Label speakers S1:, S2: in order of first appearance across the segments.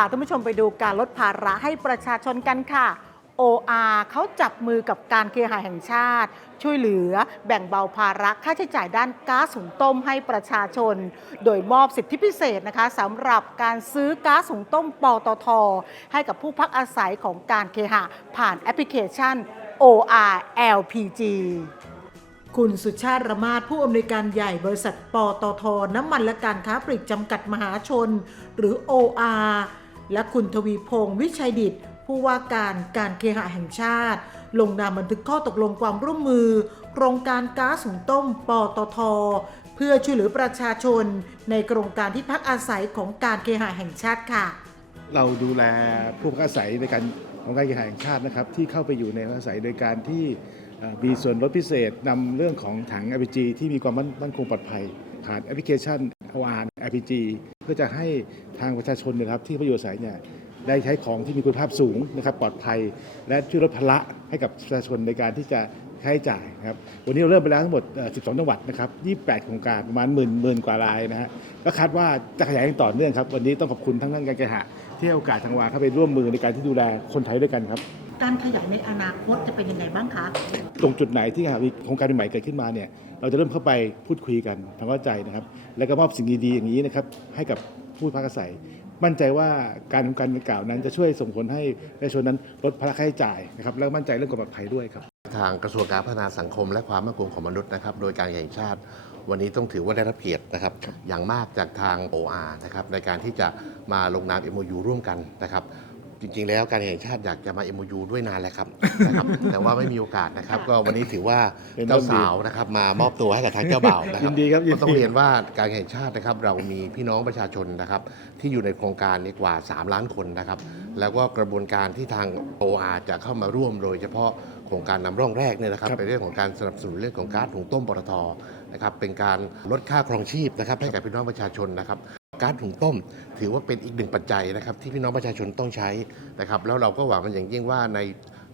S1: าท่านผู้ชมไปดูการลดภาระให้ประชาชนกันค่ะ OR เขาจับมือกับการเคหะแห่งชาติ ช่วยเหลือแบ่งเบาภาระค่าใช้จ่ายด้านก๊าซหุงต้มให้ประชาชน โดยมอบสิทธิพิเศษนะคะสำหรับการซื้อก๊าซหุงต้มปตท ให้กับผู้พักอาศัยของการเคหะผ่านแอปพลิเคชัน OR LPG คุณสุชาติระมาศผู้อำนวยการใหญ่บริษัทปตท น้ำมันและการค้าปลีกจำกัดมหาชน หรือ OR และคุณทวีพงศ์วิชัยดิตผู้ว่าการการเคหะแห่งชาติ ลงนามบันทึกข้อตกลงความร่วมมือ โครงการก๊าซหุงต้ม ปตท เพื่อช่วยเหลือประชาชน ในโครงการที่พักอาศัยของการเคหะแห่งชาติค่ะ
S2: เราดูแลผู้พักอาศัยในการของการแข่งขันแห่งชาตินะครับ ที่เข้าไปอยู่ในอาศัยโดยการที่มีส่วนลดพิเศษนำเรื่องของถัง LPG ที่มีความมั่นคงปลอดภัย ผ่านแอปพลิเคชัน OR LPG เพื่อจะให้ทางประชาชนเนะครับที่เขาอยู่อายเนี่ยได้ใช้ของที่มีคุณภาพสูงนะครับปลอดภัย และช่วยลดภาระให้กับประชาชนในการที่จะใช้จ่ายนะครับวันนี้เราเริ่มไปแล้วทั้งหมด 12 จังหวัดนะครับ 28 โครงการประมาณหมื่นหมื่นกว่ารายนะฮะก็คาดว่าจะขยายอย่างต่อเนื่องครับ วันนี้ต้องขอบคุณทั้งท่านการแข่งขันที่ให้โอกาสทางวาเข้าไปร่วมมือในการที่ดูแลคนไทยด้วยกันครับ
S1: การขยายในอนาคตจะเป็นยังไงบ้างคะ
S2: ตรงจุดไหนที่มีโครงการใหม่ๆเกิดขึ้นมาเนี่ยเราจะเริ่มเข้าไปพูดคุยกันทำเข้าใจนะครับ แล้วก็มอบสิ่งดีๆอย่างนี้นะครับให้กับผู้พักอาศัย มั่นใจว่าการทำการดังกล่าวนั้นจะช่วยส่งผลให้ประชาชนนั้นลดภาระค่าใช้จ่ายนะครับแล้วก็มั่นใจเรื่องความปลอดภัยด้วยครับ
S3: ทางกระทรวงการพัฒนาสังคมและความมั่นคงของมนุษย์นะครับ โดยการแห่งชาติ วันนี้ต้องถือว่าได้รับเกียรตินะครับ อย่างมากจากทาง OR นะครับในการที่จะมาลงนาม MOU ร่วมกันนะครับ จริง ๆ แล้วการแห่งชาติอยากจะมา MOU ด้วยนานแล้วครับนะครับ แต่ว่าไม่มีโอกาสนะครับ ก็วันนี้ถือว่า
S2: เป็นเรื่
S3: เจ้า
S2: องดี
S3: สาวนะครับมามอบตัวให้กับทางเจ้าบ่าวนะครั
S2: ยินดีครับยินดี
S3: ก็ต้องเรียนว่าการแห่งชาตินะครับเรามีพี่น้องประชาชนนะครับที่อยู่ในโครงการนี้กว่า 3 ล้านคนนะครับ แล้วก็กระบวนการที่ทาง OR จะเข้ามาร่วมโดยเฉพาะโครงการนำร่องแรกเนี่ยนะครับ
S2: ครับ
S3: เป็นเรื่องของการสนับสนุนเรื่องของก๊าซหุงต้มปตทนะครับเป็นการลดค่าครองชีพนะครับให้กับพี่น้องประชาชนนะครับ ก๊าซหุงต้ม ถือว่าเป็นอีกหนึ่งปัจจัยนะครับที่พี่น้องประชาชนต้องใช้นะครับแล้วเราก็หวังมันอย่างยิ่งว่าใน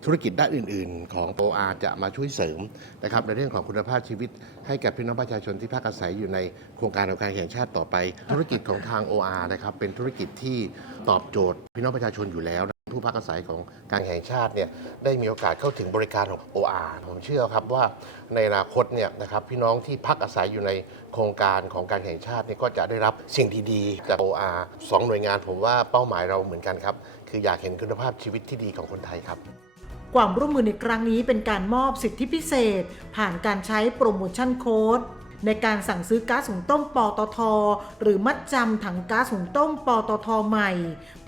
S3: ธุรกิจด้านอื่น ๆ ของ OR จะมาช่วยเสริมนะครับในเรื่องของคุณภาพชีวิตให้กับพี่น้องประชาชนที่พักอาศัยอยู่ในโครงการของการแข่งชาติต่อไป ธุรกิจของทาง OR นะครับเป็นธุรกิจที่ตอบโจทย์พี่น้องประชาชนอยู่แล้ว ผู้พักอาศัยของการแข่งชาติเนี่ยได้มีโอกาสเข้าถึงบริการของ OR ผมเชื่อครับว่าในอนาคตเนี่ยนะครับพี่น้องที่พักอาศัยอยู่ในโครงการของการแข่งชาติเนี่ยก็จะได้รับสิ่งดีๆจาก OR สองหน่วยงานผมว่าเป้าหมายเราเหมือนกันครับ คืออยากเห็นคุณภาพชีวิตที่ดีของคนไทยครับ
S1: ความร่วมมือในครั้งนี้เป็นการมอบสิทธิพิเศษ ผ่านการใช้โปรโมชั่นโค้ดในการสั่งซื้อก๊าซหุงต้มปตท หรือมัดจำถังก๊าซหุงต้มปตท ใหม่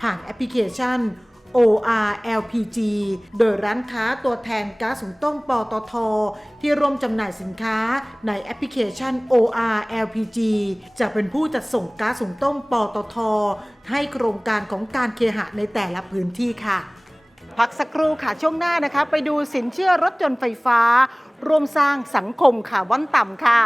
S1: ผ่านแอปพลิเคชัน OR LPG โดยร้านค้าตัวแทนก๊าซหุงต้มปตท ที่ร่วมจำหน่ายสินค้าในแอปพลิเคชัน OR LPG จะเป็นผู้จัดส่งก๊าซหุงต้มปตท ให้โครงการของการเคหะในแต่ละพื้นที่ค่ะ พักสักครู่ค่ะช่วงหน้านะคะ ไปดูสินเชื่อรถยนต์ไฟฟ้า ร่วมสร้างสังคมค่ะวันต่ำค่ะ